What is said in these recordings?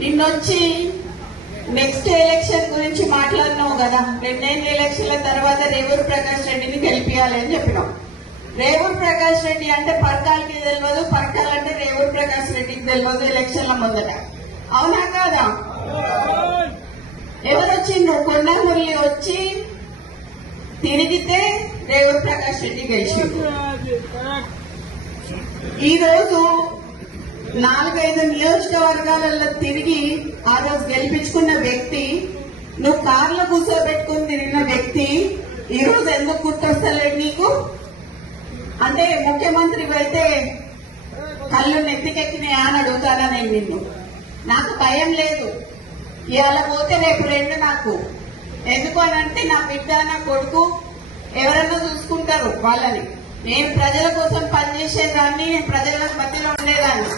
నిన్నొచ్చి next election గురించి మాట్లాడినావు కదా. 2 ఎలక్షన్ల తర్వాత రేవూరు ప్రకాష్ రెడ్డిని గెలిపియాలి అని చెప్పినావు. రేవూరు ప్రకాష్ రెడ్డి అంటే పరకాలకి తెలియదు, పరకాలంటే రేవూరు ప్రకాష్ రెడ్డికి తెలియదు ఎలక్షన్ల ముందట. అవునా కాదా? ఎవరొచ్చిండ్రు? కొండ మురళి వచ్చి తిరిగితే రేవూరు ప్రకాష్ రెడ్డి గెలిచిండు. ఈ రోజు 4-5 నియోజకవర్గాలలో తిరిగి ఆ రోజు గెలిపించుకున్న వ్యక్తి, నువ్వు కార్లో కూర్చోబెట్టుకుని తిరిగిన వ్యక్తి ఈ రోజు ఎందుకు గుర్తొస్తలేదు నీకు? అంటే ముఖ్యమంత్రి అయితే కళ్ళు నెత్తికెక్కినాయా అని అడుగుతానా నేను నిన్ను? నాకు భయం లేదు. ఇవాళ పోతే రేపు 2 నాకు. ఎందుకు అనంటే నా బిడ్డ నా కొడుకు ఎవరన్నా చూసుకుంటారు వాళ్ళని. నేను ప్రజల కోసం పనిచేసేదాన్ని, నేను ప్రజల మధ్యలో ఉండేదాన్ని.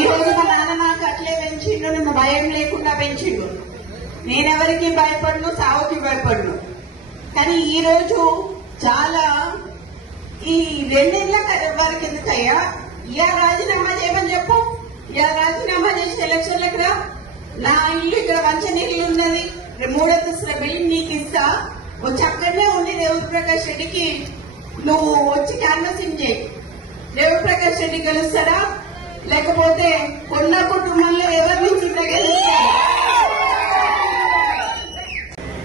ఈ రోజు మా నాన్న నాకు అట్లే పెంచిండు, నన్ను భయం లేకుండా పెంచిండు. నేనెవరికి భయపడను, సావుకి భయపడను. కానీ ఈ రోజు చాలా ఈ 2 ఏళ్ల వారికి ఎందుకయ్యా ఇలా రాజీనామా చేయమని చెప్పు. ఇలా రాజీనామా చేసి ఎలక్షన్లకు రా. నా ఇల్లు ఇక్కడ మంచినీళ్ళు ఉన్నది, 3 అంతస్తుల బిల్డింగ్ నీకు ఇస్తా. వచ్చి అక్కడనే ఉండి రేవూరు ప్రకాష్ రెడ్డికి నువ్వు వచ్చి క్యాన్వసింగ్ చేయి. రేవూరు ప్రకాష్ రెడ్డి గెలుస్తారా, లేకపోతే కొన్న కుటుంబంలో ఎవరిని గెలుస్తారు?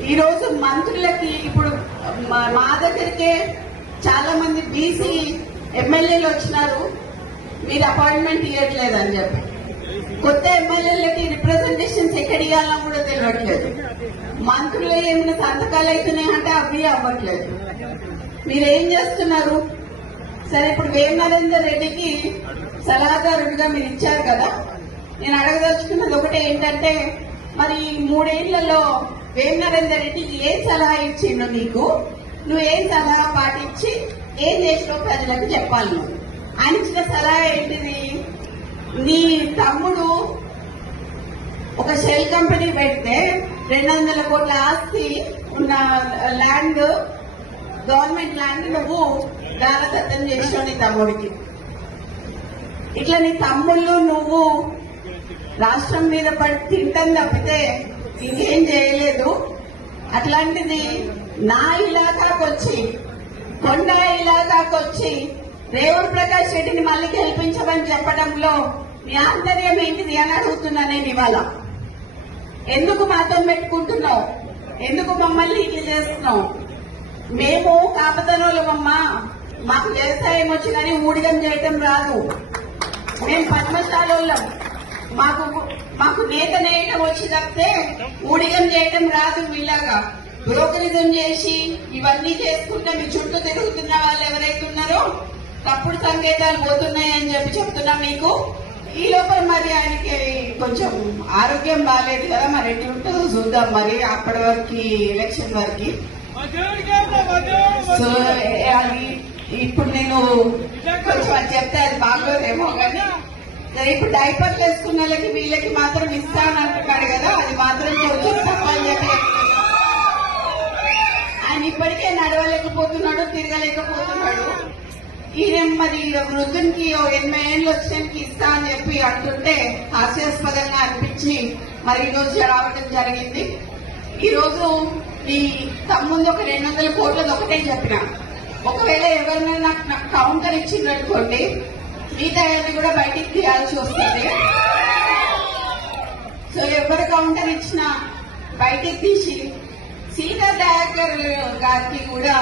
ఈ రోజు మంత్రులకి ఇప్పుడు మా దగ్గరికే చాలా మంది బీసీ ఎమ్మెల్యేలు వచ్చినారు, మీరు అపాయింట్మెంట్ ఇవ్వట్లేదని చెప్పి. కొత్త ఎమ్మెల్యేలకి రిప్రజెంటేషన్స్ ఎక్కడ ఇవ్వాలని కూడా తెలియట్లేదు. మంత్రులు ఏమైనా సంతకాలు అవుతున్నాయంటే అవి అవ్వట్లేదు. మీరేం చేస్తున్నారు? సరే, ఇప్పుడు వేం నరేందర్ రెడ్డికి సలహాదారుడిగా మీరు ఇచ్చారు కదా. నేను అడగదలుచుకున్నది ఒకటే ఏంటంటే, మరి 3 ఏళ్లలో వేం నరేందర్ రెడ్డికి ఏం సలహా ఇచ్చిండు నీకు? నువ్వు ఏం సలహా పాటించి ఏం చేసినావు ప్రజలకు చెప్పాలి. నువ్వు ఆయన ఇచ్చిన సలహా ఏంటిది? నీ తమ్ముడు ఒక షెల్ కంపెనీ పెడితే 200 కోట్ల ఆస్తి ఉన్న ల్యాండ్, గవర్నమెంట్ ల్యాండ్ నువ్వు దానదత్తం చేసావు నీ తమ్ముడికి. ఇట్లా నీ తమ్ముళ్ళు నువ్వు రాష్ట్రం మీద పడి తింటాం తప్పితే ఇంకేం చేయలేదు. అట్లాంటిది నా ఇలాకాకొచ్చి, కొండ ఇలాకాకొచ్చి రేవూరు ప్రకాష్ రెడ్డిని మళ్ళీ గెలిపించమని చెప్పడంలో మీ ఆంతర్యం ఏంటిది అని అడుగుతున్నా నేను ఇవాళ. ఎందుకు మాతో పెట్టుకుంటున్నావు? ఎందుకు మమ్మల్ని ఇట్లా చేస్తున్నావు? మేము కాపతనోళ్ళమమ్మా, మాకు వ్యవసాయం వచ్చి కానీ ఊడిగం చేయటం రాదు. మేము పద్మశాలోళ్ళం, మాకు నేత నేయటం వచ్చి తప్పితే ఊడిగం చేయటం రాదు. మీలాగా బ్రోకరిజం చేసి ఇవన్నీ చేసుకుంటే మీ చుట్టూ తిరుగుతున్న వాళ్ళు ఎవరైతే ఉన్నారో తప్పుడు సంకేతాలు పోతున్నాయని చెప్పి చెప్తున్నా మీకు. ఈ లోపల మరి ఆయనకి కొంచెం ఆరోగ్యం బాగాలేదు కదా, మరి ఎట్లా ఉంటుందో చూద్దాం. మరి అప్పటి వరకు ఎలక్షన్ వరకు. సో ఇప్పుడు నేను కొంచెం అది చెప్తే అది బాగోదేమో కానీ, ఇప్పుడు డైపర్లు వేసుకున్న వాళ్ళకి వీళ్ళకి మాత్రం ఇస్తాను అంటున్నాడు కదా, అది మాత్రం కొంచెం తప్పని చెప్పి. ఆయన ఇప్పటికే నడవలేకపోతున్నాడు, తిరగలేకపోతున్నాడు. ఈయన మరి వృద్ధునికి 80 ఏళ్ళు వచ్చినానికి ఇస్తా అని చెప్పి అంటుంటే హాస్యాస్పదంగా అనిపించి మరి ఈ రోజు రావడం జరిగింది. ఈ రోజు ఈ తమ్ముంది ఒక 200 కోట్లది ఒకటే చెప్పిన, ఒకవేళ ఎవరైనా నాకు కౌంటర్ ఇచ్చిందనుకోండి మిగతా కూడా బయటికి తీయాల్సి వస్తుంది. సో ఎవరు కౌంటర్ ఇచ్చినా బయటికి తీసి సీతా దయాకర్ గారికి కూడా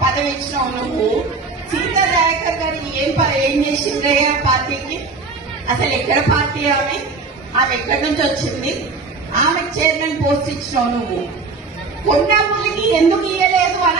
పదవి ఇచ్చినావు నువ్వు. సీతా దయాకర్ గారు ఏం చేసిందయ్యా పార్టీకి? అసలు ఎక్కడ పార్టీ ఆమె ఎక్కడి నుంచి వచ్చింది? ఆమెకు చైర్మన్ పోస్ట్ ఇచ్చినావు నువ్వు. కొండాములకి ఎందుకు ఇయ్యలేదు అని